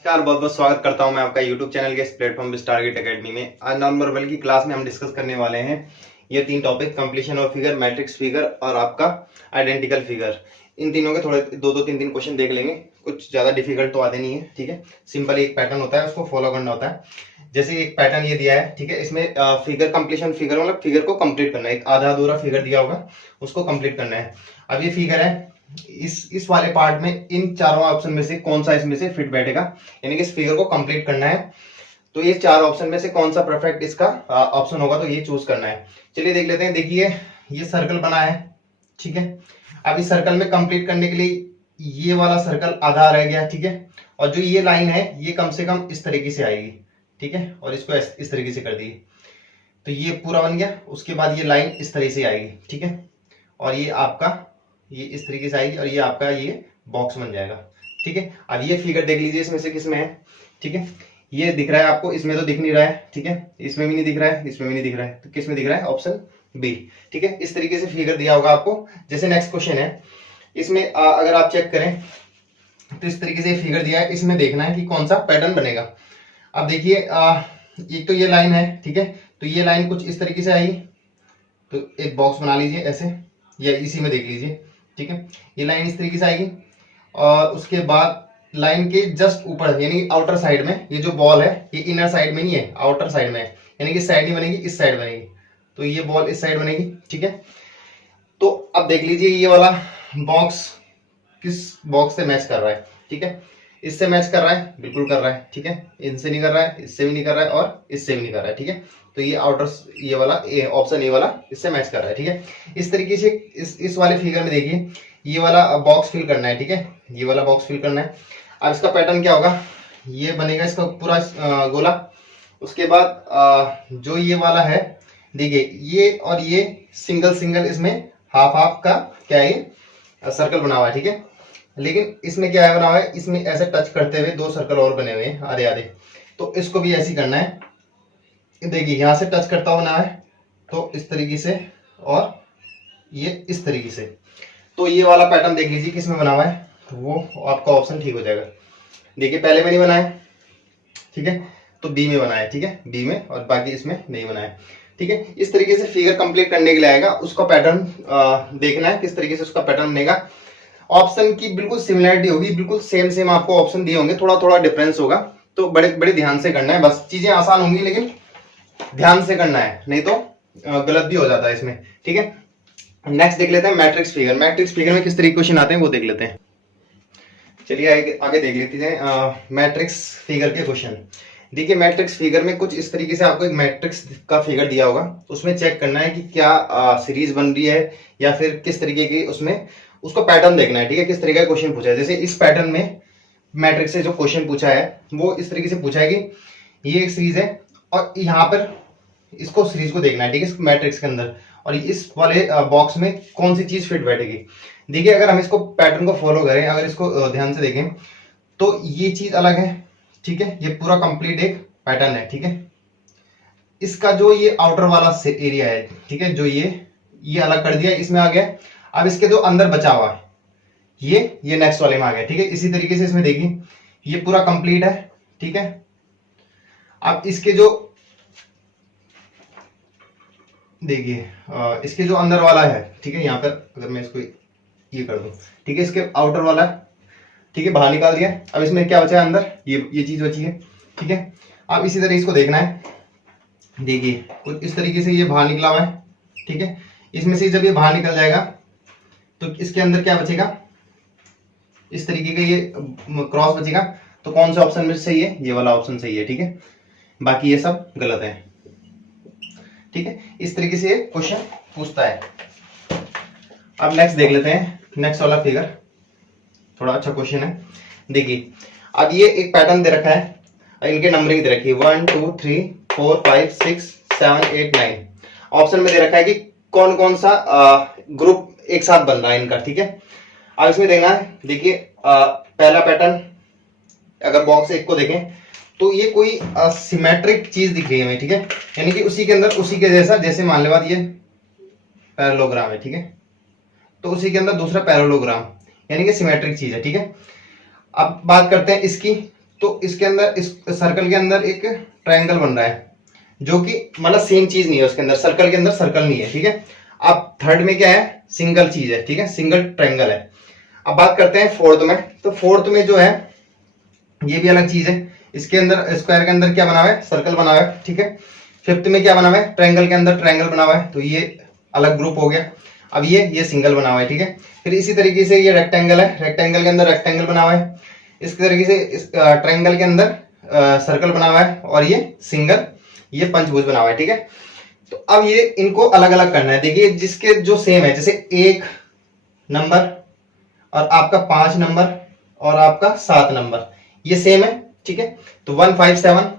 नमस्कार, बहुत बहुत स्वागत करता हूं मैं आपका YouTube चैनल के इस प्लेटफॉर्म स्टारगेट एकेडमी में। आज नंबर 1 की क्लास में हम डिस्कस करने वाले हैं ये 3 topic, completion of figure, matrix figure और आपका आइडेंटिकल फिगर। इन तीनों के थोड़े दो तीन क्वेश्चन देख लेंगे। कुछ ज्यादा डिफिकल्ट तो आते नहीं है, ठीक है। सिंपल एक पैटर्न होता है, उसको फॉलो करना होता है। जैसे एक पैटर्न ये दिया है, ठीक है। इसमें फिगर कंप्लीशन, फिगर मतलब फिगर को कंप्लीट करना है। एक आधा अधूरा फिगर दिया होगा, उसको कंप्लीट करना है। अब ये फिगर है, इस वाले पार्ट में इन चारों ऑप्शन में से कौन सा इसमें से फिट बैठेगा, यानी कि इस फिगर को कंप्लीट करना है। तो ये 4 ऑप्शन में से कौन सा परफेक्ट इसका ऑप्शन होगा, तो ये चूज करना है। चलिए देख लेते हैं। देखिए ये सर्कल बना है, ठीक है। अब इस सर्कल में कंप्लीट करने के लिए ये वाला सर्कल आधा रह गया, ठीक है। और जो ये लाइन है ये कम से कम इस तरीके से आएगी, ठीक है। और इसको इस तरीके से कर दी, तो ये पूरा बन गया। उसके बाद ये लाइन इस तरीके से आएगी, ठीक है। और ये आपका ये इस तरीके से आएगी और ये आपका ये बॉक्स बन जाएगा, ठीक है। अब ये फिगर देख लीजिए, इसमें से किसमें है, ठीक है। ये दिख रहा है आपको, इसमें तो दिख नहीं रहा है, ठीक है। इसमें भी नहीं दिख रहा है, इसमें भी नहीं दिख रहा है, तो किसमें दिख रहा है? ऑप्शन बी, ठीक है। इस तरीके से फिगर दिया होगा आपको। जैसे नेक्स्ट क्वेश्चन है, इसमें अगर आप चेक करें तो इस तरीके से फिगर दिया है। इसमें देखना है कि कौन सा पैटर्न बनेगा। अब देखिए एक तो ये लाइन है, ठीक है। तो ये लाइन कुछ इस तरीके से आएगी, तो एक बॉक्स बना लीजिए ऐसे, या इसी में देख लीजिए, ठीक है। ये लाइन इस तरीके से आएगी और उसके बाद लाइन के जस्ट ऊपर यानी आउटर साइड में ये जो बॉल है, ये इनर साइड में नहीं है, आउटर साइड में है, यानी कि इस साइड नहीं बनेगी, इस साइड बनेगी। तो ये बॉल इस साइड बनेगी, ठीक है। तो अब देख लीजिए ये वाला बॉक्स किस बॉक्स से मैच कर रहा है, ठीक है। इससे मैच कर रहा है, बिल्कुल कर रहा है, ठीक है। इनसे नहीं कर रहा है, इससे भी नहीं कर रहा है और इससे भी नहीं कर रहा है, ठीक है। तो ये आउटर, ये वाला ऑप्शन ए वाला इससे मैच कर रहा है, ठीक है। इस तरीके से इस वाले फिगर में देखिए ये वाला बॉक्स फिल करना है, ठीक है। ये वाला बॉक्स फिल करना है। अब इसका पैटर्न क्या होगा, ये बनेगा इसका पूरा गोला। उसके बाद जो ये वाला है, देखिए ये और ये सिंगल सिंगल इसमें हाफ हाफ का क्या है, ये सर्कल बना हुआ है, ठीक है। लेकिन इसमें क्या है बना हुआ है, इसमें ऐसे टच करते हुए 2 सर्कल और बने हुए हैं आधे आधे। तो इसको भी ऐसे ही करना है। देखिए यहाँ से टच करता हुआ ना है, तो इस तरीके से और ये इस तरीके से। तो ये वाला पैटर्न देख लीजिए किसमें बना हुआ है, तो वो आपका ऑप्शन ठीक हो जाएगा। देखिए पहले में नहीं बना है, ठीक है। तो बी में बना है, ठीक है, बी में, और बाकी इसमें नहीं बना है, ठीक है। इस तरीके से फिगर कंप्लीट करने के लिए आएगा। उसका पैटर्न देखना है किस तरीके से उसका पैटर्न बनेगा। ऑप्शन की बिल्कुल सिमिलरिटी होगी, बिल्कुल सेम सेम आपको ऑप्शन दिए होंगे, थोड़ा थोड़ा डिफरेंस होगा। तो बड़े बड़े ध्यान से करना है, बस चीजें आसान होंगी लेकिन ध्यान से करना है, नहीं तो गलत भी हो जाता है इसमें, ठीक है। नेक्स्ट देख लेते हैं मैट्रिक्स फिगर। मैट्रिक्स फिगर में किस तरीके क्वेश्चन आते हैं वो देख लेते हैं। चलिए आगे देख लेते हैं मैट्रिक्स फिगर के क्वेश्चन। देखिए मैट्रिक्स फिगर में कुछ इस तरीके से आपको एक मैट्रिक्स का फिगर दिया होगा, उसमें चेक करना है कि क्या सीरीज बन रही है या फिर किस तरीके की, उसमें उसको पैटर्न देखना है, ठीक है। किस तरीके का क्वेश्चन पूछा है, जैसे इस पैटर्न में मैट्रिक्स से जो क्वेश्चन पूछा है वो इस तरीके से पूछा है कि ये एक सीरीज है और यहाँ पर इसको सीरीज को देखना है, ठीक है, इस मैट्रिक्स के अंदर, और इस वाले बॉक्स में कौन सी चीज फिट बैठेगी। देखिए अगर हम इसको पैटर्न को फॉलो करें, अगर इसको ध्यान से देखें तो ये चीज अलग है, ठीक है। ये पूरा कंप्लीट एक पैटर्न है, ठीक है। इसका जो ये आउटर वाला एरिया है, ठीक है, जो ये अलग कर दिया, इसमें आ गया। अब इसके जो अंदर बचा हुआ है ये नेक्स्ट वाले में आ गया, ठीक है। इसी तरीके से इसमें देखिए ये पूरा कंप्लीट है, ठीक है। अब इसके जो देखिए इसके जो अंदर वाला है, ठीक है, यहाँ पर अगर मैं इसको ये कर दूं, ठीक है, इसके आउटर वाला, ठीक है, बाहर निकाल दिया। अब इसमें क्या बचा है, अंदर ये चीज बची है, ठीक है। अब इसी तरह इसको देखना है। देखिए कुछ इस तरीके से ये बाहर निकला हुआ है, ठीक है। इसमें से जब ये बाहर निकल जाएगा तो इसके अंदर क्या बचेगा, इस तरीके का ये क्रॉस बचेगा। तो कौन सा ऑप्शन में सही है, ये वाला ऑप्शन सही है, ठीक है। बाकी ये सब गलत है, ठीक है। इस तरीके से क्वेश्चन पूछता है। अब नेक्स्ट देख लेते हैं, नेक्स्ट वाला फिगर थोड़ा अच्छा क्वेश्चन है। देखिए अब ये एक पैटर्न दे रखा है, इनके नंबरिंग दे रखी है 1 2 3 4 5 6 7 8 9। ऑप्शन में दे रखा है कि कौन कौन सा ग्रुप एक साथ बन रहा है इनका, ठीक है। अब इसमें देखना है, देखिए पहला पैटर्न अगर बॉक्स एक को देखें तो ये कोई सिमेट्रिक चीज दिख रही है हमें, ठीक है, यानी कि उसी के अंदर उसी के जैसा, जैसे मान ले बात ये पैरेललोग्राम है, ठीक है। तो उसी के अंदर दूसरा पैरेललोग्राम, यानी कि सिमेट्रिक चीज है, ठीक है। अब बात करते हैं इसकी, तो इसके अंदर, इस सर्कल के अंदर एक ट्रायंगल बन रहा है जो कि मतलब सेम चीज नहीं है, उसके अंदर सर्कल के अंदर सर्कल नहीं है, ठीक है। अब थर्ड में क्या है, सिंगल चीज है, ठीक है, सिंगल ट्रायंगल है। अब बात करते हैं फोर्थ में। तो फोर्थ में जो है ये भी अलग चीज है, इसके अंदर स्क्वायर के अंदर क्या बना हुआ है, सर्कल बना हुआ है, ठीक है। फिफ्थ में क्या बना हुआ है, ट्रायंगल के अंदर ट्रायंगल बना हुआ है, तो ये अलग ग्रुप हो गया। अब ये सिंगल बना हुआ है, ठीक है। फिर इसी तरीके से ये रेक्टेंगल है, रेक्टेंगल के अंदर रेक्टेंगल बना हुआ है, इस तरीके से इस ट्रायंगल के अंदर सर्कल बना हुआ है, और ये सिंगल, ये पंचभुज बना हुआ है, ठीक है। तो अब ये इनको अलग अलग करना है। देखिए जिसके जो सेम है, जैसे 1 नंबर और आपका 5 नंबर और आपका 7 नंबर, ये सेम है, ठीक है। तो 1 5 7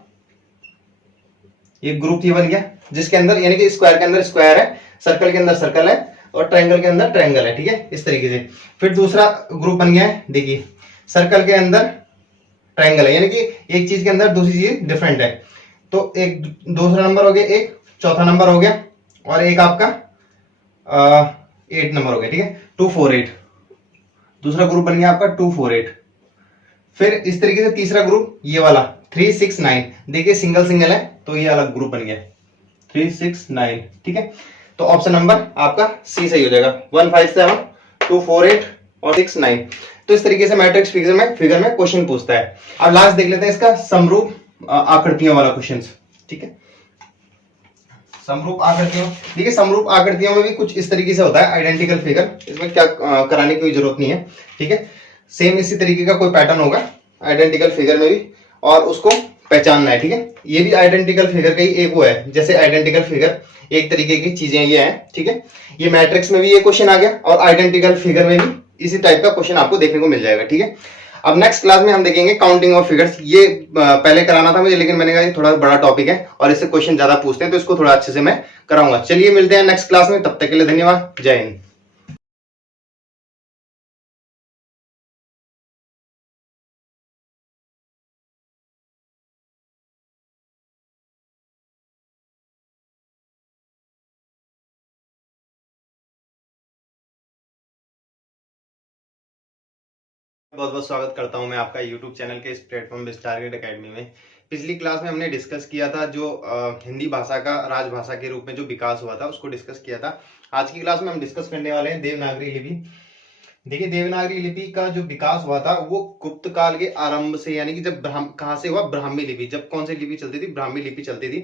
ये ग्रुप ये बन गया, जिसके अंदर यानी कि स्क्वायर के अंदर स्क्वायर है, सर्कल के अंदर सर्कल है, और ट्रायंगल के अंदर ट्रायंगल है, ठीक है, इस तरीके से। फिर दूसरा ग्रुप बन गया है, देखिए सर्कल के अंदर ट्रायंगल है, यानी कि एक चीज के अंदर दूसरी चीज डिफरेंट है। तो एक दूसरा नंबर हो गया, एक चौथा नंबर हो गया, और एक आपका 8 नंबर हो गया, ठीक है, 2 4 8। दूसरा ग्रुप बन गया आपका 2 4 8। फिर इस तरीके से तीसरा ग्रुप ये वाला 3 6 9, देखिए सिंगल सिंगल है, तो ये अलग ग्रुप बन गया 3 6 9, ठीक है। तो ऑप्शन नंबर आपका सी सही हो जाएगा, 1 5 7 2 4 8 और 6 9। तो इस तरीके से मैट्रिक्स फिगर में क्वेश्चन पूछता है। अब लास्ट देख लेते हैं इसका समरूप आकृतियों वाला क्वेश्चन, ठीक है। समरूप आकृतियों, देखिए समरूप आकृतियों में भी कुछ इस तरीके से होता है, आइडेंटिकल फिगर, इसमें क्या कराने की कोई जरूरत नहीं है, ठीक है। सेम इसी तरीके का कोई पैटर्न होगा आइडेंटिकल फिगर में भी, और उसको पहचानना है, ठीक है। ये भी आइडेंटिकल फिगर का ही एक वो है, जैसे आइडेंटिकल फिगर एक तरीके की चीजें ये हैं, ठीक है। ये मैट्रिक्स में भी ये क्वेश्चन आ गया, और आइडेंटिकल फिगर में भी इसी टाइप का क्वेश्चन आपको देखने को मिल जाएगा, ठीक है। अब नेक्स्ट क्लास में हम देखेंगे काउंटिंग ऑफ फिगर्स। ये पहले कराना था मुझे, लेकिन मैंने कहा थोड़ा बड़ा टॉपिक है और इससे क्वेश्चन ज्यादा पूछते हैं, तो इसको थोड़ा अच्छे से मैं कराऊंगा। चलिए मिलते हैं नेक्स्ट क्लास में, तब तक के लिए धन्यवाद, जय हिंद। बहुत बहुत स्वागत करता हूं मैं आपका YouTube चैनल के इस प्लेटफॉर्म स्टारगेट एकेडमी में। पिछली क्लास में हमने डिस्कस किया था जो हिंदी भाषा का राजभाषा के रूप में जो विकास हुआ था, उसको डिस्कस किया था। आज की क्लास में हम डिस्कस करने वाले हैं देवनागरी लिपि। देखिए देवनागरी लिपि का जो विकास हुआ था वो गुप्त काल के आरंभ से, यानी कि जब कहाँ से हुआ, ब्राह्मी लिपि। जब कौन सी लिपि चलती थी, ब्राह्मी लिपि चलती थी।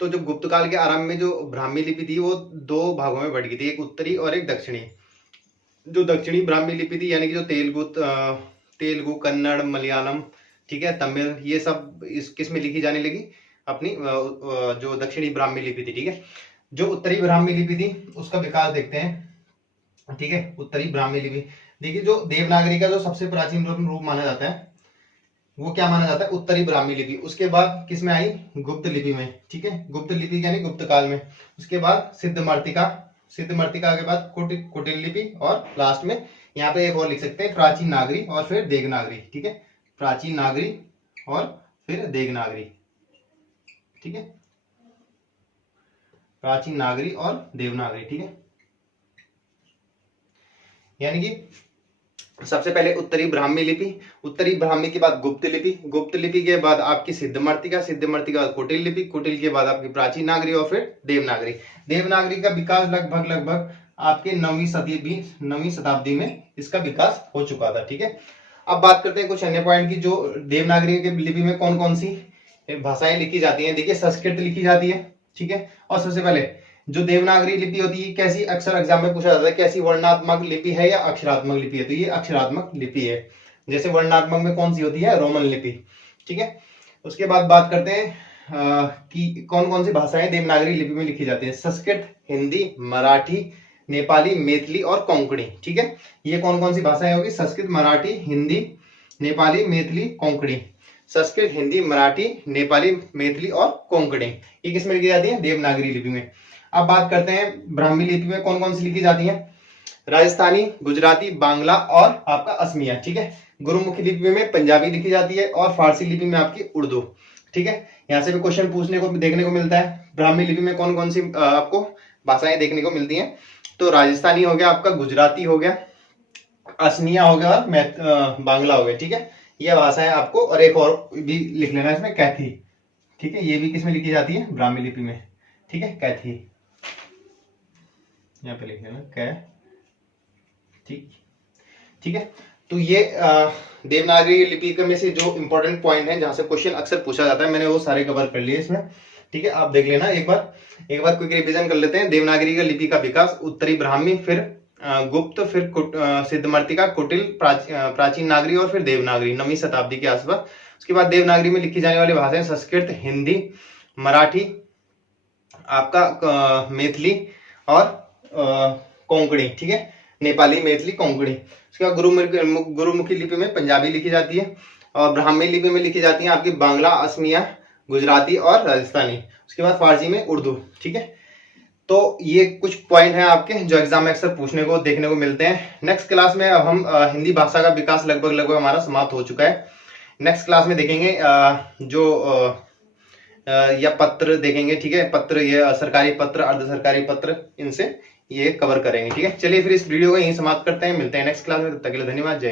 तो जो गुप्त काल के आरंभ में जो ब्राह्मी लिपि थी वो 2 भागों में बढ़ गई थी, एक उत्तरी और एक दक्षिणी। जो दक्षिणी ब्राह्मी लिपि थी, यानी कि जो तेलुगु कन्नड़ मलयालम, ठीक है, तमिल, ये सब इस किस में लिखी जाने लगी, अपनी जो दक्षिणी ब्राह्मी लिपि थी, ठीक है। जो उत्तरी ब्राह्मी लिपि थी उसका विकास देखते हैं, ठीक है। उत्तरी ब्राह्मी लिपि, देखिए जो देवनागरी का जो सबसे प्राचीन रूप माना जाता है वो क्या माना जाता है, उत्तरी ब्राह्मी लिपि। उसके बाद किस में आई, गुप्त लिपि में, ठीक है। गुप्त लिपि यानी गुप्त काल में। उसके बाद सिद्धमर्तिका, सिद्धमर्तिका के बाद कुटिल लिपि, और लास्ट में यहाँ पे एक और लिख सकते हैं प्राचीन नागरी और फिर देवनागरी, ठीक है। प्राचीन नागरी और फिर देवनागरी, ठीक है। प्राचीन नागरी और देवनागरी, ठीक है। यानी कि सबसे पहले उत्तरी ब्राह्मी लिपि, उत्तरी ब्राह्मी के बाद गुप्त लिपि, गुप्त लिपि के बाद आपकी सिद्धमर्तिका, सिद्धमर्तिका के बाद कुटिल लिपि, कुटिल के बाद आपकी प्राचीन नागरी और फिर देवनागरी। देवनागरी का विकास लगभग आपके 9वीं शताब्दी में इसका विकास हो चुका था, ठीक है। अब बात करते हैं कुछ अन्य पॉइंट की, जो देवनागरी के लिपि में कौन कौन सी भाषाएं लिखी जाती हैं। देखिए संस्कृत लिखी जाती है, ठीक है। और सबसे पहले जो देवनागरी लिपि होती है, कैसी, अक्सर एग्जाम में पूछा जाता है कैसी वर्णात्मक लिपि है या अक्षरात्मक लिपि है, तो ये अक्षरात्मक लिपि है। जैसे वर्णात्मक में कौन सी होती है, रोमन लिपि, ठीक है। उसके बाद बात करते हैं कि कौन कौन सी भाषाएं देवनागरी लिपि में लिखी जाती है। संस्कृत, हिंदी, मराठी, नेपाली, मैथिली और कोंकणी, ठीक है। ये कौन कौन सी भाषाएं होगी, संस्कृत, मराठी, हिंदी, नेपाली, मैथिली, कोंकणी। संस्कृत, हिंदी, मराठी, नेपाली, मैथिली और कोंकणी, ये किस में लिखी जाती है, देवनागरी लिपि में। अब बात करते हैं ब्राह्मी लिपि में कौन कौन सी लिखी जाती है। राजस्थानी, गुजराती, बांग्ला और आपका असमिया, ठीक है। गुरुमुखी लिपि में पंजाबी लिखी जाती है, और फारसी लिपि में आपकी उर्दू, ठीक है। यहाँ से भी क्वेश्चन पूछने को देखने को मिलता है। ब्राह्मी लिपि में कौन कौन सी आपको भाषाएं देखने को मिलती हैं, तो राजस्थानी हो गया आपका, गुजराती हो गया, असमिया हो गया और बांग्ला हो गया, ठीक है। यह भाषाएं आपको, और एक और भी लिख लेना इसमें, कैथी। ठीक है, ये भी किसमें लिखी जाती है, ब्राह्मी लिपि में। ठीक है, कैथी यहाँ पे लिख लेना, कै। ठीक ठीक है, तो ये देवनागरी लिपि में से जो इंपॉर्टेंट पॉइंट है जहां से क्वेश्चन अक्सर पूछा जाता है, मैंने वो सारे कवर कर लिए इसमें। ठीक है, आप देख लेना एक बार क्विक रिवीजन कर लेते हैं। देवनागरी का लिपि का विकास, उत्तरी ब्राह्मी, फिर गुप्त, फिर सिद्धमर्तिका, कुटिल, प्राचीन नागरी और फिर देवनागरी 9वीं शताब्दी के आसपास। उसके बाद देवनागरी में लिखी जाने वाली भाषाएं संस्कृत, हिंदी, मराठी, आपका मैथिली और कोंकणी। ठीक है, नेपाली, मैथिली, कोंकणी। उसके बाद गुरुमुखी लिपि में पंजाबी लिखी जाती है, और ब्राह्मी लिपि में लिखी जाती है आपकी बांग्ला, असमिया, गुजराती और राजस्थानी। उसके बाद फारसी में उर्दू। ठीक है, तो ये कुछ पॉइंट हैं आपके जो एग्जाम में अक्सर पूछने को देखने को मिलते हैं। नेक्स्ट क्लास में अब हम हिंदी भाषा का विकास लगभग हमारा समाप्त हो चुका है। नेक्स्ट क्लास में देखेंगे जो या पत्र देखेंगे। ठीक है, पत्र, ये सरकारी पत्र, अर्ध सरकारी पत्र, इनसे ये कवर करेंगे। ठीक है, चलिए फिर इस वीडियो को यहीं समाप्त करते हैं, मिलते हैं नेक्स्ट क्लास में, तब तक के लिए धन्यवाद, जय।